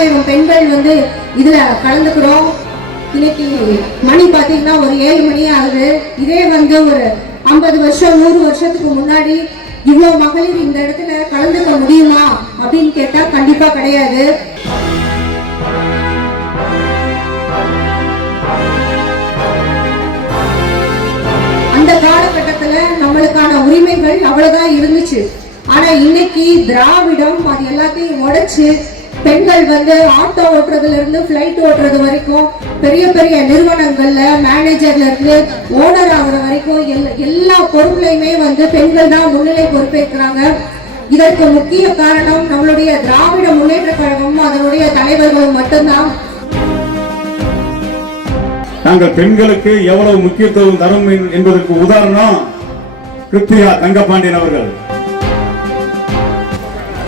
ஐம்பதாயிரம் பெண்கள் வந்து இதுல கலந்துக்கிறோம். இன்னைக்கு மணி பாத்தீங்கன்னா ஒரு ஏழு மணி ஆகுது. இதே வந்து ஒரு ஐம்பது வருஷம் நூறு வருஷத்துக்கு முன்னாடி இவ்வளவு மகளிர் இந்த இடத்துல கலந்துக்க முடியுமா அப்படின்னு கேட்டா கண்டிப்பா கிடையாது. அந்த காலகட்டத்துல நம்மளுக்கான உரிமைகள் அவ்வளவுதான் இருந்துச்சு. ஆனா இன்னைக்கு திராவிடம் அது எல்லாத்தையும் உடைச்சு பெண்கள் வந்து ஆட்டோ ஓட்டுறதுல இருந்து பிளைட் ஓட்டுறது வரைக்கும் பெரிய பெரிய நிறுவனங்கள்ல மேனேஜர்ல இருந்து ஓனர் ஆகுற வரைக்கும் எல்லா எல்லா பொறுப்புலையுமே வந்து பெண்கள் தான் முன்னிலை பொறுப்பேற்கிறாங்க. இதற்கு முக்கிய காரணம் நம்மளுடைய திராவிட முன்னேற்ற கழகமும் அதனுடைய தலைவர்களும் மட்டும்தான். நாங்கள் பெண்களுக்கு எவ்வளவு முக்கியத்துவம் தரும் என்பதற்கு உதாரணம் கிருத்தியா தங்கபாண்டியன் அவர்கள்.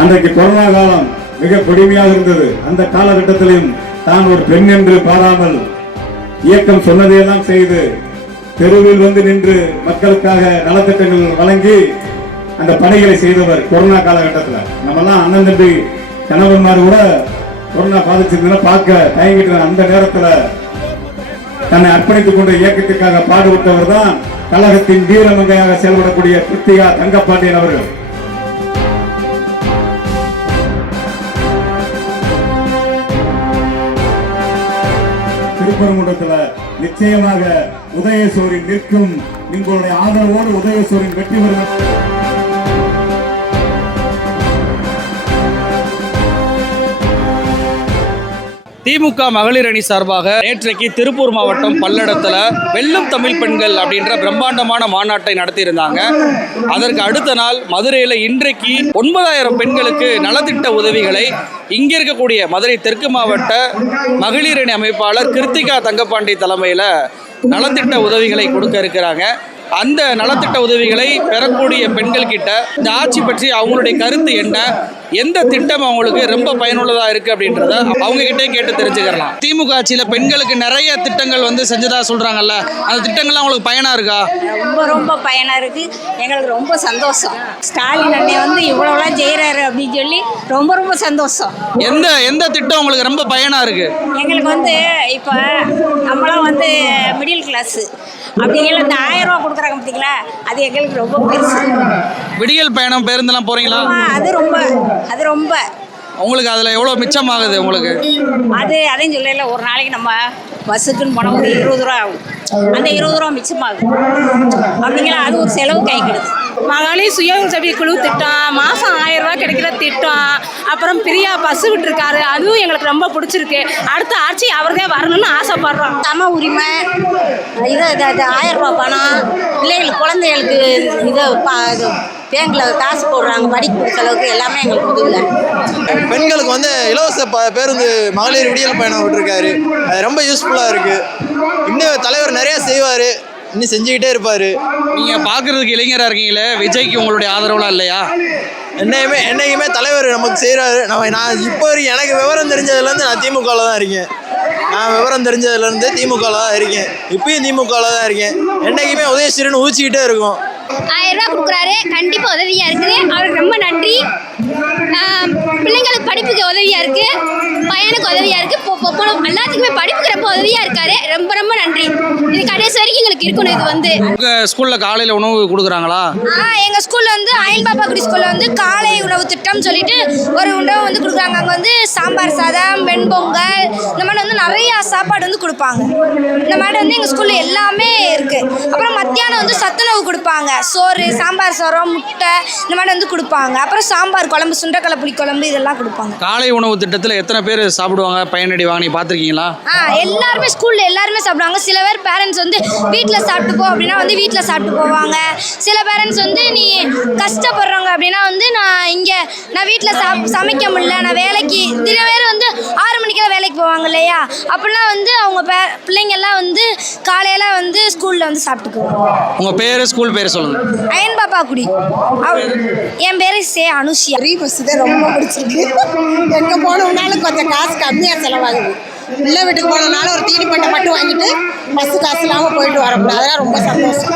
அன்றைக்கு கொரோனா காலம் மிக கொடுமையாக இருந்தது. அந்த காலகட்டத்திலும் தான் ஒரு பெண் என்று பாராமல் இயக்கம் சொன்னதையெல்லாம் செய்து தெருவில் வந்து நின்று மக்களுக்காக நலத்திட்டங்கள் வழங்கி அந்த பணிகளை செய்தவர் கொரோனா காலகட்டத்தில். நம்மெல்லாம் அண்ணன் தம்பி கணவன்மார் கூட கொரோனா பாதிச்சிருந்தா பார்க்க தயங்கிட்டு அந்த நேரத்தில் தன்னை அர்ப்பணித்துக் கொண்ட இயக்கத்திற்காக பாடுபட்டவர் தான் கழகத்தின் வீரமங்கையாக செயல்படக்கூடிய கிருத்திகா தங்கப்பாண்டியன் அவர்கள். திருப்பரங்குன்றத்தில் நிச்சயமாக உதயசூரின் நிற்கும். உங்களுடைய ஆதரவோடு உதயசூரின் வெற்றி பெறும் திமுக மகளிர் அணி சார்பாக நேற்றைக்கு திருப்பூர் மாவட்டம் பல்லடத்தில் வெல்லும் தமிழ் பெண்கள் அப்படின்ற பிரம்மாண்டமான மாநாட்டை நடத்தியிருந்தாங்க. அதற்கு அடுத்த நாள் மதுரையில் இன்றைக்கு ஒன்பதாயிரம் பெண்களுக்கு நலத்திட்ட உதவிகளை இங்கே இருக்கக்கூடிய மதுரை தெற்கு மாவட்ட மகளிர் அணி அமைப்பாளர் கிருத்திகா தங்கப்பாண்டி தலைமையில் நலத்திட்ட உதவிகளை கொடுக்க இருக்கிறாங்க. அந்த நலத்திட்ட உதவிகளை பெறக்கூடிய பெண்கள் கிட்ட இந்த ஆட்சி பற்றி அவங்களுடைய கருத்து என்ன? எந்த திட்டம் அவங்களுக்கு ரொம்ப பயனுள்ளதா இருக்கு அப்படின்றத அவங்க கிட்டே கேட்டு தெரிஞ்சுக்கலாம் திமுக ஆட்சியில பெண்களுக்கு நிறைய திட்டங்கள் வந்து செஞ்சதா சொல்றாங்கல்ல. அந்த திட்டங்கள்லாம் அவங்களுக்கு பயனா இருக்கா? ரொம்ப ரொம்ப பயனாக இருக்குது எங்களுக்கு ரொம்ப சந்தோஷம். ஸ்டாலின் அண்ணே வந்து இவ்வளோலாம் செய்கிறாரு அப்படின்னு சொல்லி ரொம்ப ரொம்ப சந்தோஷம். எந்த எந்த திட்டம் உங்களுக்கு ரொம்ப பயனா இருக்கு? எங்களுக்கு வந்து இப்போ நம்மளாம் வந்து மிடில் கிளாஸு அப்படிங்கிற இந்த ஆயிரம் ரூபா கொடுக்குறாங்க பார்த்தீங்களா அது எங்களுக்கு ரொம்ப பெருசு. விடியல் பயணம் பேருந்தெல்லாம் போறீங்களா? ஆமா, அது ரொம்ப அது ரொம்ப. உங்களுக்கு அதுல எவ்வளவு மிச்சமாகுது உங்களுக்கு? அது அதையும் சொல்லல ஒரு நாளைக்கு நம்ம பஸ்ஸுக்குன்னு போனால் ஒரு இருபது ரூபா ஆகும். அந்த இருபது ரூபா மிச்சமாகும் அப்படிங்களா? அது ஒரு செலவு கைக்கிடுது மகளிர் சுய உதவி குழு திட்டம் மாதம் ஆயிரம் ரூபாய் கிடைக்கிற திட்டம் அப்புறம் பிரியா பஸ் விட்டுருக்காரு. அதுவும் எங்களுக்கு ரொம்ப பிடிச்சிருக்கு. அடுத்த ஆட்சி அவர்தே வரணும்னு ஆசைப்படுறோம். சம உரிமை. இது ஆயிரம் ரூபா பணம். பிள்ளைகளுக்கு குழந்தைகளுக்கு இது பா இது பேங்க்கில் காசு போடுறாங்க படிப்பு செலவுக்கு எல்லாமே எங்களுக்கு உதவிதான் பெண்களுக்கு வந்து இலவச ப பேருந்து மகளிர் விடியல் பயணம் விட்டுருக்காரு. அது ரொம்ப யூஸ்ஃபுல்லாக இருக்குது இன்னும் தலைவர் நிறையா செய்வார். இன்னும் செஞ்சுக்கிட்டே இருப்பார். நீங்க பாக்குறதுக்கு இளைஞரா இருக்கீங்களே விஜய்க்கு உங்களுடைய ஆதரவுலாம் இல்லையா? என்னையுமே என்னைக்குமே தலைவர் நமக்கு செய்கிறாரு நம்ம நான் இப்போ வரைக்கும் எனக்கு விவரம் தெரிஞ்சதுலேருந்து நான் திமுகவில் தான் இருக்கேன். நான் விவரம் தெரிஞ்சதுலேருந்து திமுகவில் தான் இருக்கேன். இப்பயும் திமுகவில் தான் இருக்கேன். என்னைக்குமே உதயஸ்ரீன்னு ஊச்சிக்கிட்டே இருக்கும். ஆயிரம் ரூபா கொடுக்குறாரு. கண்டிப்பாக உதவியாக இருக்குது. அவருக்கு ரொம்ப நன்றி. பிள்ளைங்களுக்கு படிப்புக்கு உதவியாக இருக்குது பையனுக்கு உதவியாக இருக்குது எல்லாத்துக்குமே படிப்புக்கு ரொம்ப உதவியாக இருக்காரு. ரொம்ப ரொம்ப நன்றி. இது கடைசி வரைக்கும் எங்களுக்கு இருக்கணும் இது வந்து. உங்க ஸ்கூல்ல காலையில உணவு கொடுக்குறாங்களா? ஆ எங்கள் ஸ்கூலில் வந்து அயன் பாப்பாக்குடி ஸ்கூலில் வந்து காலை உணவு திட்டம் சொல்லிட்டு ஒரு உணவு வந்து கொடுக்குறாங்க. அங்கே வந்து சாம்பார் சாதம் வெண்பொங்கல் இந்த மாதிரி வந்து நிறையா சாப்பாடு வந்து கொடுப்பாங்க. இந்த மாதிரி வந்து எங்கள் ஸ்கூலில் எல்லாமே இருக்குது அப்புறம் மத்தியானம் வந்து சத்துணவு கொடுப்பாங்க. சோறு சாம்பார் சோறம் முட்டை இந்த மாதிரி வந்து கொடுப்பாங்க. அப்புறம் சாம்பார் குழம்பு சுண்டக்கடலை புளி குழம்பு இதெல்லாம் கொடுப்பாங்க. காலை உணவு திட்டத்தில் எத்தனை பேர் சாப்பிடுவாங்க? பயனடைவாங்க நீ பார்த்துருக்கீங்களா ஆ எல்லாருமே ஸ்கூலில் எல்லாருமே சாப்பிடுவாங்க. சில பேர் பேரண்ட்ஸ் வந்து வீட்டில் சாப்பிட்டு போ அப்படின்னா வந்து வீட்டில் சாப்பிட்டு போவாங்க. சில பேரண்ட்ஸ் வந்து நீ கஷ்டப்படுறவங்க அப்படின்னா வந்து நான் இங்கே நான் வீட்டில் சாப் சமைக்க முடியல. நான் வேலைக்கு சில பேர் வந்து ஆறு மணிக்கெல்லாம் வேலைக்கு போவாங்க இல்லையா? அப்படிலாம் வந்து அவங்க பே பிள்ளைங்கெல்லாம் வந்து காலையில் வந்து ஸ்கூலில் வந்து சாப்பிட்டுக்குவாங்க. உங்க பேரு ஸ்கூல் பேர் சொல்லுங்க. அயன் பாப்பா குடி அவ- என் பேர் சே அனுஷியா. ஃப்ரீ பஸ் தான் ரொம்ப பிடிச்சிருக்கு. எங்கே போனோம்னாலும் கொஞ்சம் காசு கம்மியாக செலவாகுது. பிள்ளை வீட்டுக்கு போனோம்னாலும் ஒரு தீனி பண்டை மட்டும் வாங்கிட்டு பஸ்ஸு காசு இல்லாமல் போயிட்டு வரக்கூடாது. அதெல்லாம் ரொம்ப சந்தோஷம்.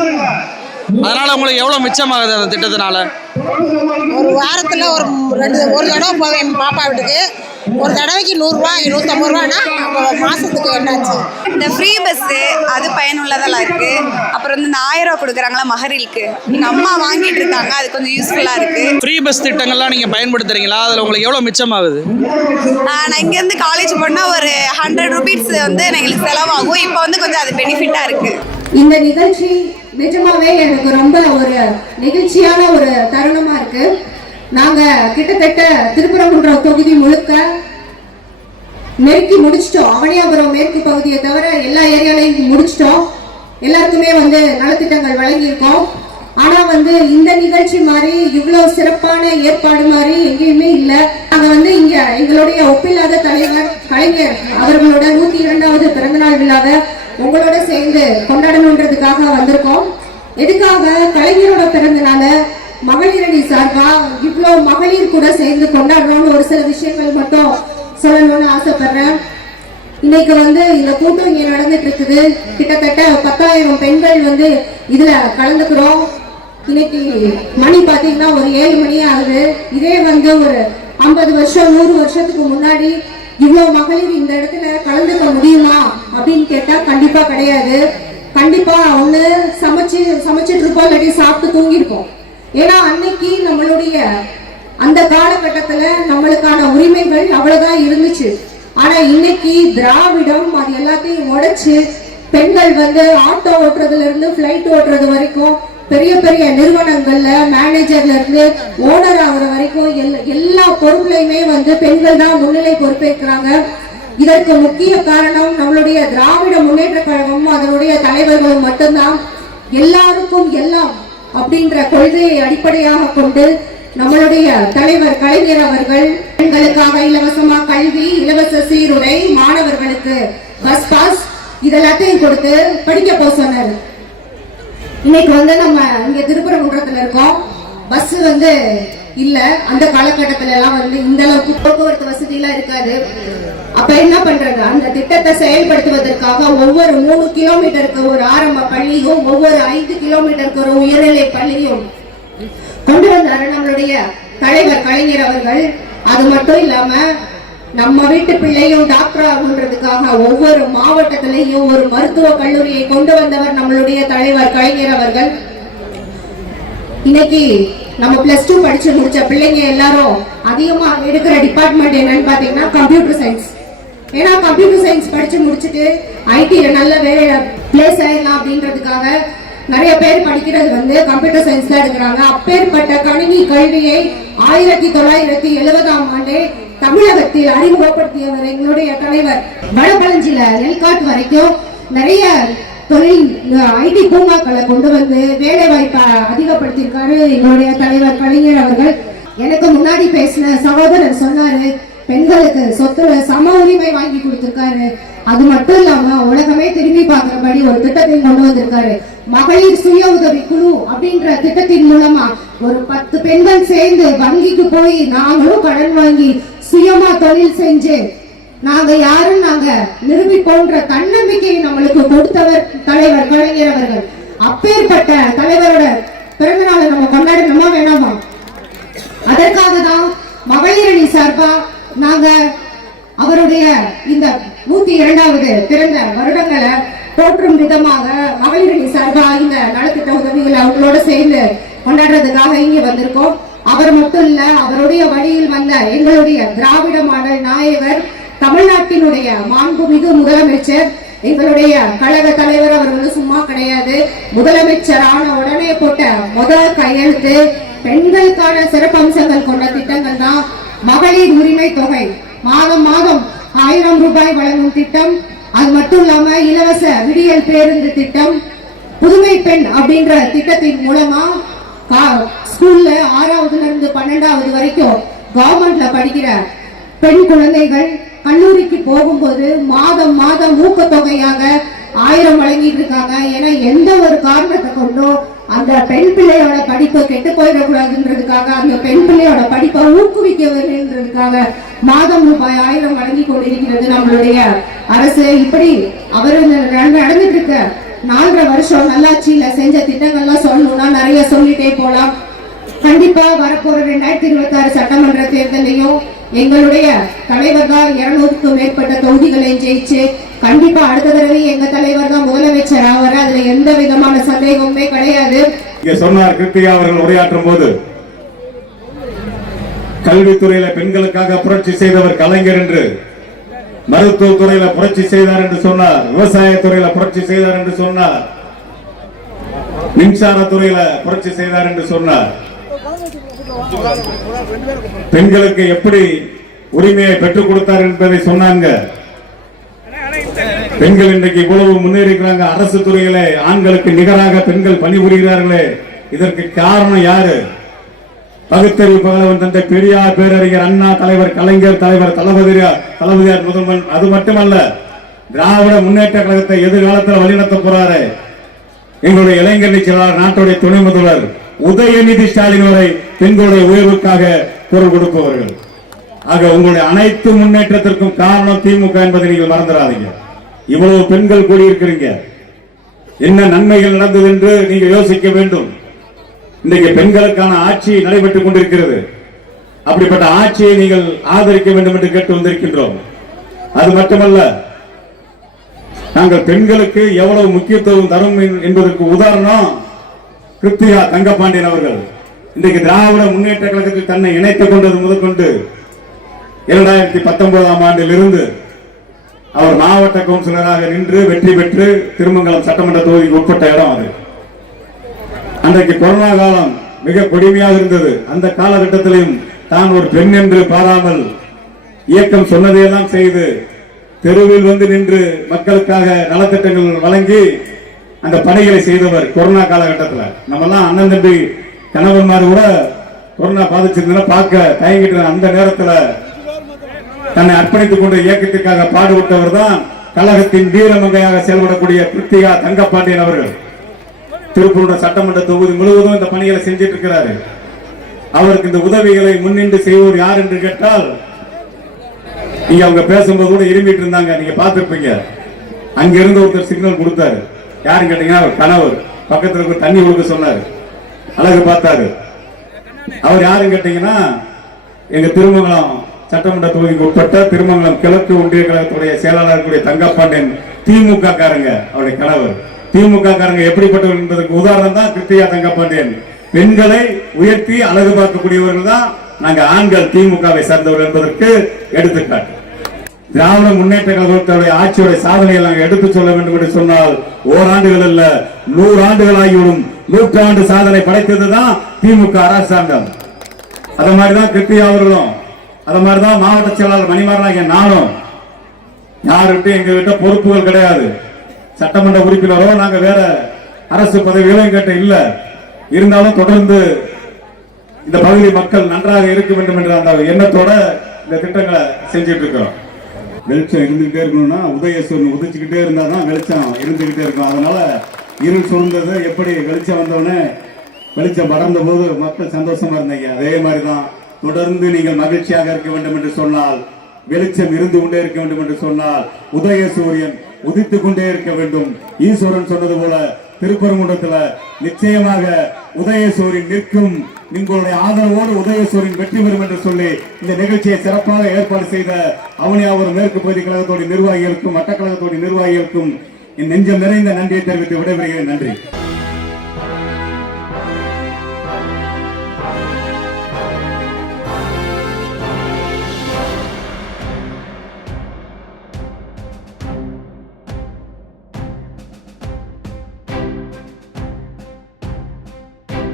அதனால உங்களுக்கு எவ்வளோ மிச்சமாகுது அந்த திட்டத்தினால? ஒரு வாரத்தில் ஒரு ரெண்டு ஒரு தடவை போவேன் பாப்பா வீட்டுக்கு. ஒரு தடவைக்கு நூறுரூவா நூற்றம்பது ரூபானா அப்போ மாதத்துக்கு என்னாச்சு? இந்த ஃப்ரீ பஸ்ஸு அது பயனுள்ளதெல்லாம் இருக்குது அப்புறம் வந்து இந்த ஆயிரம் ரூபா கொடுக்குறாங்களா மகரிலுக்கு எங்கள் அம்மா வாங்கிட்டு இருக்காங்க அது கொஞ்சம் யூஸ்ஃபுல்லாக இருக்குது ஃப்ரீ பஸ் திட்டங்கள்லாம் நீங்கள் பயன்படுத்துறீங்களா? அதில் உங்களுக்கு எவ்வளோ மிச்சமாகுது? நான் இங்கேருந்து காலேஜ் போனால் ஒரு ஹண்ட்ரட் ருபீஸ் வந்து எங்களுக்கு செலவாகும். இப்போ வந்து கொஞ்சம் அது பெனிஃபிட்டாக இருக்குது இந்த நிகழ்ச்சி நிஜமாவே எனக்கு ரொம்ப ஒரு நெகிழ்ச்சியான ஒரு தருணமா இருக்கு. நாங்க கிட்டத்தட்ட திருப்பரங்குன்றம் தொகுதி முழுக்க நெருக்கி முடிச்சிட்டோம். அவனியாபுரம் மேற்கு பகுதியை தவிர எல்லா ஏரியாலையும் முடிச்சிட்டோம். எல்லாருக்குமே வந்து நலத்திட்டங்கள் வழங்கியிருக்கோம். ஆனா வந்து இந்த நிகழ்ச்சி மாதிரி இவ்வளவு சிறப்பான ஏற்பாடு மாதிரி எங்கேயுமே இல்ல. நாங்க வந்து இங்க எங்களுடைய ஒப்பில்லாத தலைவர் கலைஞர் அவர்களோட நூத்தி இரண்டாவது பிறந்தநாள் விழாவை உங்களோட சேர்ந்து கொண்டாடணுன்றதுக்காக வந்திருக்கோம். எதுக்காக? கலைஞரோட பிறந்தனால மகளிரணி சார்பா இவ்வளோ மகளிர் கூட சேர்ந்து கொண்டாடுறோம்னு ஒரு சில விஷயங்கள் மட்டும் சொல்லணும்னு ஆசைப்படுறேன். இன்னைக்கு வந்து இந்த கூட்டம் இங்கே நடந்துட்டு இருக்குது கிட்டத்தட்ட பத்தாயிரம் பெண்கள் வந்து இதுல கலந்துக்கிறோம். இன்னைக்கு மணி பார்த்தீங்கன்னா ஒரு ஏழு மணி ஆகுது. இதே வந்து ஒரு ஐம்பது வருஷம் நூறு வருஷத்துக்கு முன்னாடி இவ்வளவு மகளிர் இந்த இடத்துல கலந்துக்க முடியுமா அப்படின்னு கேட்டா கண்டிப்பா கிடையாது. கண்டிப்பா ஒண்ணு சமைச்சு சமைச்சிட்டு இருப்போம் இல்லாட்டி சாப்பிட்டு தூங்கியிருப்போம். ஏன்னா அன்னைக்கு நம்மளுடைய அந்த காலகட்டத்துல நம்மளுக்கான உரிமைகள் அவ்வளவுதான் இருந்துச்சு. ஆனா இன்னைக்கு திராவிடம் அது எல்லாத்தையும் உடைச்சு பெண்கள் வந்து ஆட்டோ ஓட்டுறதுல இருந்து பிளைட் ஓட்டுறது வரைக்கும் பெரிய பெரிய நிறுவனங்கள்ல மேனேஜர்ல இருந்து ஓனர் ஆகுற வரைக்கும் எல்லா- எல்லா பொறுப்புலையுமே வந்து பெண்கள் தான் முன்னிலை பொறுப்பேற்கிறாங்க. இதற்கு முக்கிய காரணம் நம்மளுடைய திராவிட முன்னேற்ற கழகமும் அதனுடைய தலைவர்களும் மட்டும்தான். எல்லாருக்கும் எல்லாம் அப்படின்ற கொள்கையை அடிப்படையாக கொண்டு நம்மளுடைய தலைவர் கலைஞர் அவர்கள் பெண்களுக்காக இலவசமா கல்வி இலவச சீருடை மாணவர்களுக்கு பஸ் பாஸ் இதெல்லாத்தையும் கொடுத்து படிக்க போ சொன்னார். இன்னைக்கு வந்து நம்ம இங்க திருப்பரங்குன்றத்துல இருக்கோம். பஸ் வந்து இல்ல. அந்த காலகட்டத்துல எல்லாம் வந்து இந்த அளவுக்கு போக்குவரத்து வசதி எல்லாம் இருக்காது. அப்ப என்ன பண்றது? அந்த திட்டத்தை செயல்படுத்துவதற்காக ஒவ்வொரு மூணு கிலோமீட்டருக்கு ஒரு ஆரம்ப பள்ளியும் ஒவ்வொரு ஐந்து கிலோமீட்டருக்கு ஒரு உயர்நிலை பள்ளியும் கொண்டு வந்தாரு நம்மளுடைய தலைவர் கலைஞர் அவர்கள். அது மட்டும் இல்லாம நம்ம வீட்டு பிள்ளையும் டாக்டர் ஆகுன்றதுக்காக ஒவ்வொரு மாவட்டத்திலையும் ஒரு மருத்துவ கல்லூரியை கொண்டு வந்தவர் நம்மளுடைய தலைவர் கலைஞர் அவர்கள். இன்னைக்கு நம்ம பிளஸ் டூ படிச்சு முடிச்ச பிள்ளைங்க எல்லாரும் அதிகமா எடுக்கிற டிபார்ட்மெண்ட் என்னன்னு பாத்தீங்கன்னா கம்ப்யூட்டர் சயின்ஸ் ஏன்னா கம்ப்யூட்டர் சயின்ஸ் படிச்சு முடிச்சுட்டு ஐடில நல்ல வேலையில பிளேஸ் ஆயிடலாம் அப்படின்றதுக்காக நிறைய பேர் படிக்கிறது வந்து கம்ப்யூட்டர் சயின்ஸ் தான் எடுக்கிறாங்க. அப்பேற்பட்ட கணினி கல்வியை ஆயிரத்தி தொள்ளாயிரத்தி எழுபதாம் ஆண்டே தமிழகத்தில் அறிமுகப்படுத்தியவர் எங்களுடைய தலைவர் வடபழஞ்சில நெல்காட் வரைக்கும் நிறைய தொழில் ஐடி பூங்காக்களை கொண்டு வந்து வேலை வாய்ப்பை அதிகப்படுத்தியிருக்காரு எங்களுடைய தலைவர் கலைஞர் அவர்கள். எனக்கு முன்னாடி பேசின சகோதரர் சொன்னாரு பெண்களுக்கு சொத்துல சம உரிமை வாங்கி கொடுத்திருக்காரு. அது மட்டும் இல்லாம உலகமே திரும்பி பார்க்கிறபடி ஒரு திட்டத்தை கொண்டு வந்திருக்காரு. மகளிர் சுய உதவி குழு அப்படின்ற திட்டத்தின் மூலமா ஒரு பத்து பெண்கள் சேர்ந்து வங்கிக்கு போய் நாங்களும் கடன் வாங்கி சுயமா தொழில் செஞ்சு நாங்க யாரும் நாங்க நிரூபிப்போன்ற தன்னம்பிக்கையை நம்மளுக்கு கொடுத்தவர் தலைவர் கலைஞர் அவர்கள். அப்பேற்பட்ட தலைவரோட பிறந்த நாளை நம்ம கொண்டாடணுமா வேணாமா? அதற்காக தான் மகளிரணி சார்பா நாங்க அவருடைய இந்த நூத்தி இரண்டாவது பிறந்த வருடங்களை போற்றும் விதமாக மகளிரணி சார்பா இந்த நலத்திட்ட உதவிகளை அவங்களோட சேர்ந்து கொண்டாடுறதுக்காக இங்க வந்திருக்கோம். அவர் மட்டும் இல்ல அவருடைய வழியில் வந்த எங்களுடைய திராவிட மாடல் நாயகர் தமிழ்நாட்டினுடைய மாண்புமிகு முதலமைச்சர் எங்களுடைய கழக தலைவர் அவர்களும் சும்மா கிடையாது. முதலமைச்சர் ஆன உடனே போட்ட முதல் கையெழுத்து பெண்களுக்கான சிறப்பம்சங்கள் கொண்ட திட்டங்கள் தான் மகளிர் உரிமை தொகை. மாதம் மாதம் ஆயிரம் ரூபாய் வழங்கும் திட்டம் அது மட்டும் இல்லாம இலவச விடியல் பேருந்து திட்டம் புதுமை பெண் அப்படின்ற திட்டத்தின் மூலமா ஸ்கூல்ல ஆறாவதுல இருந்து பன்னெண்டாவது வரைக்கும் கவர்மெண்ட்ல படிக்கிற பெண் குழந்தைகள் கல்லூரிக்கு போகும்போது மாதம் மாதம் ஊக்கத்தொகையாக ஆயிரம் வழங்கிட்டு இருக்காங்க. ஏன்னா எந்த ஒரு காரணத்தை கொண்டோ அந்த பெண் பிள்ளையோட படிப்பு கெட்டு போயிடக்கூடாதுன்றதுக்காக அந்த பெண் பிள்ளையோட படிப்பை ஊக்குவிக்க வேண்டும்ன்றதுக்காக மாதம் ரூபாய் ஆயிரம் வழங்கி கொண்டிருக்கிறது நம்மளுடைய அரசு. இப்படி அவர் நடந்துட்டு இருக்க நாலரை வருஷம் நல்லாட்சியில செஞ்ச திட்டங்கள்லாம் சொல்லணும்னா நிறைய சொல்லிட்டே போலாம். கண்டிப்பா வரப்போற ரெண்டாயிரத்தி இருபத்தி ஆறு சட்டமன்ற தேர்தலையும் எங்களுடைய தலைவர் தான் இருநூறுக்கும் மேற்பட்ட தொகுதிகளையும் ஜெயிச்சு கண்டிப்பா அடுத்த தடவை எங்க தலைவர் தான் முதலமைச்சர் ஆவார். அதுல எந்த விதமான சந்தேகமுமே கிடையாது. சொன்னார் கிருத்திகா அவர்கள் உரையாற்றும் போது கல்வித்துறையில பெண்களுக்காக புரட்சி செய்தவர் கலைஞர் என்று மருத்துவத்துறையில புரட்சி செய்தார் என்று சொன்னார் விவசாயத்துறையில புரட்சி செய்தார் என்று சொன்னார் மின்சாரத்துறையில புரட்சி செய்தார் என்று சொன்னார். பெண்களுக்கு எப்படி உரிமையை பெற்றுக் கொடுத்தார் என்பதை சொன்னாங்க. பெண்கள் இன்றைக்கு இவ்வளவு முன்னேறிக்கிறாங்க. அரசு துறையிலே ஆண்களுக்கு நிகராக பெண்கள் பணிபுரிகிறார்களே இதற்கு காரணம் யாரு? பகுத்தறிவு பகலவன் தந்தை பெரியார் பேரறிஞர் அண்ணா தலைவர் கலைஞர் தலைவர் தளபதியார் தளபதியார் முதல்வன். அது மட்டுமல்ல திராவிட முன்னேற்ற கழகத்தை எதிர்காலத்தில் வழிநடத்த போறாரு. எங்களுடைய இளைஞர் செயலாளர் நாட்டுடைய துணை முதல்வர் உதயநிதி ஸ்டாலின் வரை பெண்களுடைய உயர்வுக்காக குரல் கொடுப்பவர்கள். ஆக உங்களுடைய அனைத்து முன்னேற்றத்திற்கும் காரணம் திமுக என்பதை நீங்கள் மறந்துடாதீங்க. இவ்வளவு பெண்கள் கூடியிருக்கிறீங்க. என்ன நன்மைகள் நடந்தது என்று நீங்கள் யோசிக்க வேண்டும். இன்றைக்கு பெண்களுக்கான ஆட்சி நடைபெற்றுக் கொண்டிருக்கிறது. அப்படிப்பட்ட ஆட்சியை நீங்கள் ஆதரிக்க வேண்டும் என்று கேட்டு வந்திருக்கின்றோம். அது மட்டுமல்ல நாங்கள் பெண்களுக்கு எவ்வளவு முக்கியத்துவம் தரும் என்பதற்கு உதாரணம் கிருத்திகா தங்கபாண்டியன் அவர்கள். இன்றைக்கு திராவிட முன்னேற்ற கழகத்தில் தன்னை இணைத்துக் கொண்டது முதற்கொண்டு இரண்டாயிரத்தி பத்தொன்பதாம் ஆண்டிலிருந்து அவர் மாவட்ட கவுன்சிலராக நின்று வெற்றி பெற்று திருமங்கலம் சட்டமன்ற தொகுதிக்கு உட்பட்ட இடம் அது. அன்றைக்கு கொரோனா காலம் மிக கொடுமையாக இருந்தது. அந்த காலகட்டத்திலையும் தான் ஒரு பெண் என்று பாராமல் இயக்கம் சொன்னதையெல்லாம் செய்து தெருவில் வந்து நின்று மக்களுக்காக நலத்திட்டங்கள் வழங்கி அந்த பணிகளை செய்தவர் கொரோனா காலகட்டத்தில். நம்மெல்லாம் அண்ணன் தம்பி கணவன்மார் கூட கொரோனா பாதிச்சிருந்தா பார்க்க தயங்கிட்டு அந்த நேரத்தில் தன்னை அர்ப்பணித்துக் கொண்ட இயக்கத்திற்காக பாடுபட்டவர் தான் கழகத்தின் வீரமங்கையாக செயல்படக்கூடிய கிருத்திகா தங்கப்பாண்டியன் அவர்கள். திருப்பூரோட சட்டமன்ற தொகுதி முழுவதும் இந்த பணிகளை செஞ்சிட்டு இருக்கிறாரு. அவருக்கு இந்த உதவிகளை முன்னின்று செய்வோர் யார் என்று கேட்டால் நீங்க அவங்க பேசும்போது கூட இருமிட்டு இருந்தாங்க நீங்க பார்த்துருப்பீங்க. அங்கிருந்து ஒருத்தர் சிக்னல் கொடுத்தாரு. யாருன்னு கேட்டீங்கன்னா கணவர். பக்கத்தில் தண்ணி கொடுக்க சொன்னாரு. அழகு பார்த்தாரு. அவர் யாருன்னு கேட்டீங்கன்னா எங்க திருமங்கலம் சட்டமன்ற தொகுதிக்கு உட்பட்ட திருமங்கலம் கிழக்கு ஒன்றிய கழகத்துடைய செயலாளர் கூடிய தங்கப்பாண்டியன் திமுக காரங்க அவருடைய கணவர். திமுக காரங்க எப்படிப்பட்டவர் என்பதற்கு உதாரணம் தான் கிருத்தியா தங்கப்பாண்டியன். பெண்களை உயர்த்தி அழகு பார்க்கக்கூடியவர்கள் தான் நாங்க ஆண்கள் திமுகவை சேர்ந்தவர்கள் என்பதற்கு எடுத்துக்காட்டு. திராவிட முன்னேற்ற கழகத்துடைய ஆட்சியுடைய சாதனைகளை நாங்கள் எடுத்து சொல்ல வேண்டும் என்று சொன்னால் ஓராண்டுகள் அல்ல நூறு ஆண்டுகள் ஆகிவிடும். நூற்றாண்டு சாதனை படைத்ததுதான் திமுக அரசாங்கம். அது மாதிரிதான் கிருத்தியா அவர்களும். அது மாதிரிதான் மாவட்ட செயலாளர் மணிமாறனாகிய நானும். யாருக்கிட்ட எங்ககிட்ட பொறுப்புகள் கிடையாது. சட்டமன்ற உறுப்பினரோ நாங்க வேற அரசு பதவிகளோ எங்கிட்ட இல்ல. இருந்தாலும் தொடர்ந்து இந்த பகுதி மக்கள் நன்றாக இருக்க வேண்டும் என்ற அந்த எண்ணத்தோட இந்த திட்டங்களை செஞ்சுட்டு இருக்கிறோம். வெளிச்சம் இருந்துகிட்டே இருக்கணும்னா உதயசூரன் உதிச்சுக்கிட்டே இருந்தா தான் வெளிச்சம் இருந்துகிட்டே இருக்கும். அதனால இருள் சுருந்தது எப்படி வெளிச்சம் வந்தவுடனே வெளிச்சம் படர்ந்த போது மக்கள் சந்தோஷமா இருந்தீங்க. அதே மாதிரி தான் தொடர்ந்து நீங்கள் மகிழ்ச்சியாக இருக்க வேண்டும் என்று சொன்னால் வெளிச்சம் இருந்து கொண்டே இருக்க வேண்டும் என்று சொன்னால் உதய சூரியன் உதித்துக் கொண்டே இருக்க வேண்டும். ஈஸ்வரன் சொன்னது போல திருப்பரங்குன்றத்துல நிச்சயமாக உதயசூரியன் நிற்கும். உங்களுடைய ஆதரவோடு உதயசூரியன் வெற்றி பெறும் என்று சொல்லி இந்த நிகழ்ச்சியை சிறப்பாக ஏற்பாடு செய்த அவனியாவூர் மேற்கு பகுதி கழகத்தோடைய நிர்வாகிகளுக்கும் மட்டக்கழகத்தோட நிர்வாகிகளுக்கும் என் நெஞ்சம் நிறைந்த நன்றியை தெரிவித்து விடைபெறுகிறேன். நன்றி.